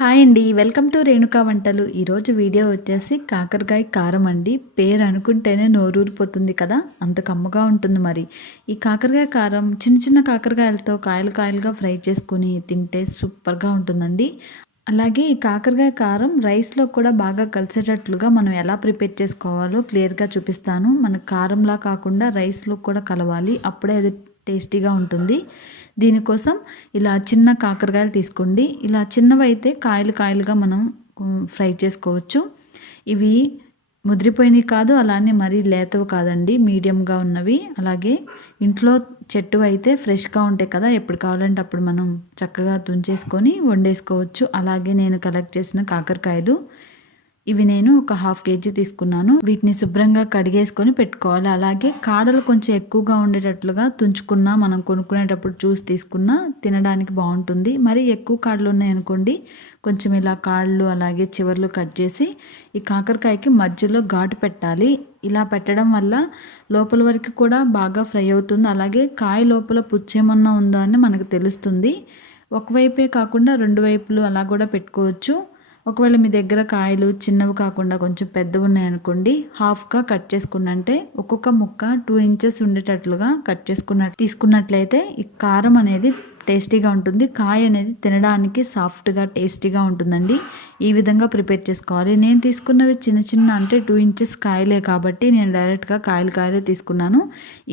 Hi అండి. Welcome to Renuka వంటలు. ఈరోజు వీడియో వచ్చేసి కాకరకాయ కారం అండి. పేరు అనుకుంటేనే నోరూరిపోతుంది కదా! అంత కమ్మగా ఉంటుంది మరి. ఈ కాకరకాయ కారం చిన్న చిన్న కాకరకాయలతో కాయలు కాయలుగా ఫ్రై చేసుకొని తింటే సూపర్‌గా ఉంటుందండి. అలాగే ఈ కాకరకాయ కారం రైస్‌లో కూడా బాగా కలిసేటట్లుగా మనం ఎలా ప్రిపేర్ చేసుకోవాలో క్లియర్‌గా చూపిస్తాను. మనకు కారంలా కాకుండా రైస్‌లో కూడా కలవాలి. అప్పుడే అది టేస్టీగా ఉంటుంది. దీనికోసం ఇలా చిన్న కాకరకాయలు తీసుకోండి. ఇలా చిన్నవైతే కాయలు కాయలుగా మనం ఫ్రై చేసుకోవచ్చు. ఇవి ముదిరిపోయినవి కాదు, అలానే మరీ లేతవి కాదండి. మీడియంగా ఉన్నవి. అలాగే ఇంట్లో చెట్టువైతే ఫ్రెష్‌గా ఉంటాయి కదా! ఎప్పుడు కావాలంటే అప్పుడు మనం చక్కగా తుంచేసుకొని వండేసుకోవచ్చు. అలాగే నేను కలెక్ట్ చేసిన కాకరకాయలు ఇవి నేను ఒక హాఫ్ కేజీ తీసుకున్నాను. వీటిని శుభ్రంగా కడిగేసుకొని పెట్టుకోవాలి. అలాగే కాడలు కొంచెం ఎక్కువగా ఉండేటట్లుగా తుంచుకున్నా, మనం కొనుక్కునేటప్పుడు చూసి తీసుకున్నా తినడానికి బాగుంటుంది. మరి ఎక్కువ కాడలు ఉన్నాయనుకోండి, కొంచెం ఇలా కాళ్ళు అలాగే చివర్లు కట్ చేసి ఈ కాకరకాయకి మధ్యలో ఘాటు పెట్టాలి. ఇలా పెట్టడం వల్ల లోపల వరకు కూడా బాగా ఫ్రై అవుతుంది. అలాగే కాయ లోపల పుచ్చేమన్నా ఉందా అని మనకు తెలుస్తుంది. ఒకవైపే కాకుండా రెండు వైపులు అలా కూడా పెట్టుకోవచ్చు. ఒకవేళ మీ దగ్గర కాయలు చిన్నవి కాకుండా కొంచెం పెద్దవి ఉన్నాయనుకోండి, హాఫ్గా కట్ చేసుకున్నంటే ఒక్కొక్క ముక్క 2 ఇంచెస్ ఉండేటట్లుగా కట్ తీసుకున్నట్లయితే ఈ కారం అనేది టేస్టీగా ఉంటుంది. కాయ అనేది తినడానికి సాఫ్ట్గా టేస్టీగా ఉంటుందండి. ఈ విధంగా ప్రిపేర్ చేసుకోవాలి. నేను తీసుకున్నవి చిన్న చిన్న అంటే 2 ఇంచెస్ కాయలే కాబట్టి నేను డైరెక్ట్గా కాయలే తీసుకున్నాను.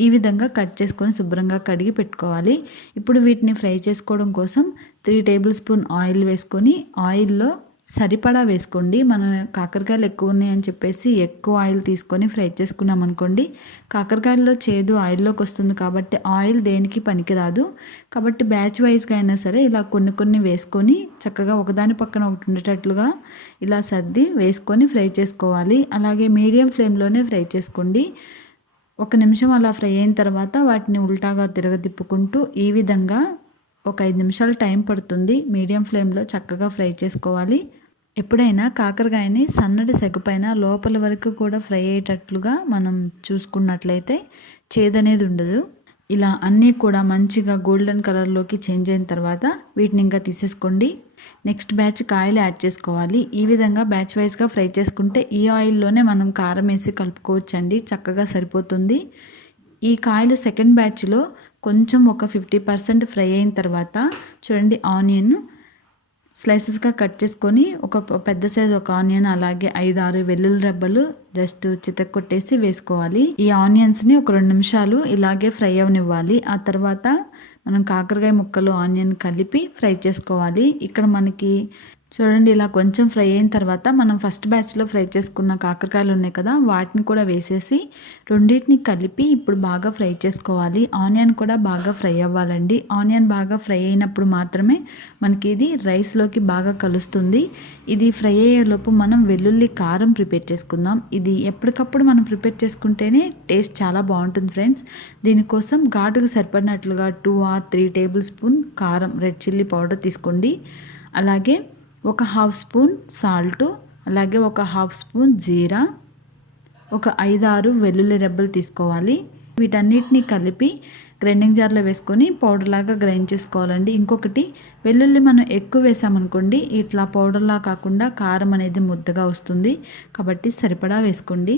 ఈ విధంగా కట్ చేసుకొని శుభ్రంగా కడిగి పెట్టుకోవాలి. ఇప్పుడు వీటిని ఫ్రై చేసుకోవడం కోసం 3 టేబుల్ స్పూన్ ఆయిల్ వేసుకొని ఆయిల్లో సరిపడా వేసుకోండి. మనం కాకరకాయలు ఎక్కువ ఉన్నాయని చెప్పేసి ఎక్కువ ఆయిల్ తీసుకొని ఫ్రై చేసుకున్నాం అనుకోండి, కాకరకాయల్లో చేదు ఆయిల్లోకి వస్తుంది కాబట్టి ఆయిల్ దేనికి పనికిరాదు. కాబట్టి బ్యాచ్ వైజ్గా అయినా సరే ఇలా కొన్ని కొన్ని వేసుకొని చక్కగా ఒకదాని పక్కన ఒకటి ఉండేటట్లుగా ఇలా సర్ది వేసుకొని ఫ్రై చేసుకోవాలి. అలాగే మీడియం ఫ్లేమ్లోనే ఫ్రై చేసుకోండి. 1 నిమిషం అలా ఫ్రై అయిన తర్వాత వాటిని ఉల్టాగా తిరగతిప్పుకుంటూ ఈ విధంగా ఒక 5 నిమిషాలు టైం పడుతుంది. మీడియం ఫ్లేమ్లో చక్కగా ఫ్రై చేసుకోవాలి. ఎప్పుడైనా కాకరకాయని సన్నటి సెగపైన లోపల వరకు కూడా ఫ్రై అయ్యేటట్లుగా మనం చూసుకున్నట్లయితే చేదనేది ఉండదు. ఇలా అన్నీ కూడా మంచిగా గోల్డెన్ కలర్లోకి చేంజ్ అయిన తర్వాత వీటిని ఇంకా తీసేసుకోండి. నెక్స్ట్ బ్యాచ్ కాయలు యాడ్ చేసుకోవాలి. ఈ విధంగా బ్యాచ్ వైజ్గా ఫ్రై చేసుకుంటే ఈ ఆయిల్లోనే మనం కారం వేసి కలుపుకోవచ్చండి, చక్కగా సరిపోతుంది. ఈ కాయలు సెకండ్ బ్యాచ్లో కొంచెం ఒక 50% ఫ్రై అయిన తర్వాత చూడండి, ఆనియన్ స్లైసెస్గా కట్ చేసుకొని ఒక పెద్ద సైజు ఒక ఆనియన్ అలాగే 5-6 వెల్లుల్లి రెబ్బలు జస్ట్ చితక్కొట్టేసి వేసుకోవాలి. ఈ ఆనియన్స్ని ఒక 2 నిమిషాలు ఇలాగే ఫ్రై అవనివ్వాలి. ఆ తర్వాత మనం కాకరకాయ ముక్కలు ఆనియన్ కలిపి ఫ్రై చేసుకోవాలి. ఇక్కడ మనకి చూడండి, ఇలా కొంచెం ఫ్రై అయిన తర్వాత మనం ఫస్ట్ బ్యాచ్లో ఫ్రై చేసుకున్న కాకరకాయలు ఉన్నాయి కదా, వాటిని కూడా వేసేసి రెండింటిని కలిపి ఇప్పుడు బాగా ఫ్రై చేసుకోవాలి. ఆనియన్ కూడా బాగా ఫ్రై అవ్వాలండి. ఆనియన్ బాగా ఫ్రై అయినప్పుడు మాత్రమే మనకి ఇది రైస్లోకి బాగా కలుస్తుంది. ఇది ఫ్రై అయ్యేలోపు మనం వెల్లుల్లి కారం ప్రిపేర్ చేసుకుందాం. ఇది ఎప్పటికప్పుడు మనం ప్రిపేర్ చేసుకుంటేనే టేస్ట్ చాలా బాగుంటుంది ఫ్రెండ్స్. దీనికోసం ఘాటుకు సరిపడినట్లుగా 2 or 3 టేబుల్ స్పూన్ కారం రెడ్ చిల్లీ పౌడర్ తీసుకోండి. అలాగే ఒక హాఫ్ స్పూన్ సాల్టు, అలాగే ఒక హాఫ్ స్పూన్ జీరా, ఒక 5-6 వెల్లుల్లి రెబ్బలు తీసుకోవాలి. వీటన్నిటిని కలిపి గ్రైండింగ్ జార్లో వేసుకొని పౌడర్ లాగా గ్రైండ్ చేసుకోవాలండి. ఇంకొకటి, వెల్లుల్లి మనం ఎక్కువ వేసామనుకోండి ఇట్లా పౌడర్లా కాకుండా కారం అనేది ముద్దగా వస్తుంది. కాబట్టి సరిపడా వేసుకోండి.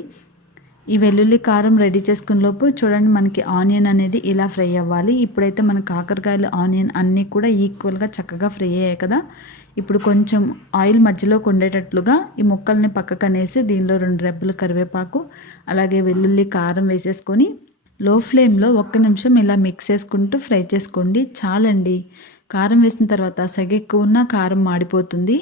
ఈ వెల్లుల్లి కారం రెడీ చేసుకునే లోపు చూడండి, మనకి ఆనియన్ అనేది ఇలా ఫ్రై అవ్వాలి. ఇప్పుడైతే మన కాకరకాయలు ఆనియన్ అన్నీ కూడా ఈక్వల్గా చక్కగా ఫ్రై అయ్యాయి కదా. ఇప్పుడు కొంచెం ఆయిల్ మధ్యలోకి ఉండేటట్లుగా ఈ ముక్కల్ని పక్కకు అనేసి దీనిలో 2 రెబ్బలు కరివేపాకు అలాగే వెల్లుల్లి కారం వేసేసుకొని లో ఫ్లేమ్లో 1 నిమిషం ఇలా మిక్స్ చేసుకుంటూ ఫ్రై చేసుకోండి. చాలండి. కారం వేసిన తర్వాత సెగ ఎక్కువ ఉన్నా కారం మాడిపోతుంది.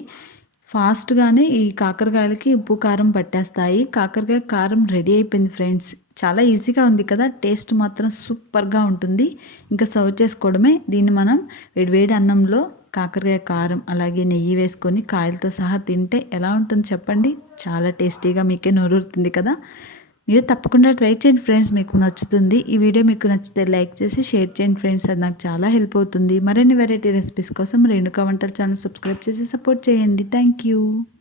ఫాస్ట్గానే ఈ కాకరకాయలకి ఉప్పు కారం పట్టేస్తాయి. కాకరకాయ కారం రెడీ అయిపోయింది ఫ్రెండ్స్. చాలా ఈజీగా ఉంది కదా, టేస్ట్ మాత్రం సూపర్గా ఉంటుంది. ఇంకా సర్వ్ చేసుకోవడమే. దీన్ని మనం వేడివేడి అన్నంలో కాకరకాయ కారం అలాగే నెయ్యి వేసుకొని కాయలతో సహా తింటే ఎలా ఉంటుంది చెప్పండి. చాలా టేస్టీగా మీకే నోరూరుతుంది కదా. మీరు తప్పకుండా ట్రై చేయండి ఫ్రెండ్స్, మీకు నచ్చుతుంది. ఈ వీడియో మీకు నచ్చితే లైక్ చేసి షేర్ చేయండి ఫ్రెండ్స్, అది నాకు చాలా హెల్ప్ అవుతుంది. మరిన్ని వెరైటీ రెసిపీస్ కోసం రేణుకా వంటల ఛానల్ సబ్స్క్రైబ్ చేసి సపోర్ట్ చేయండి. Thank you.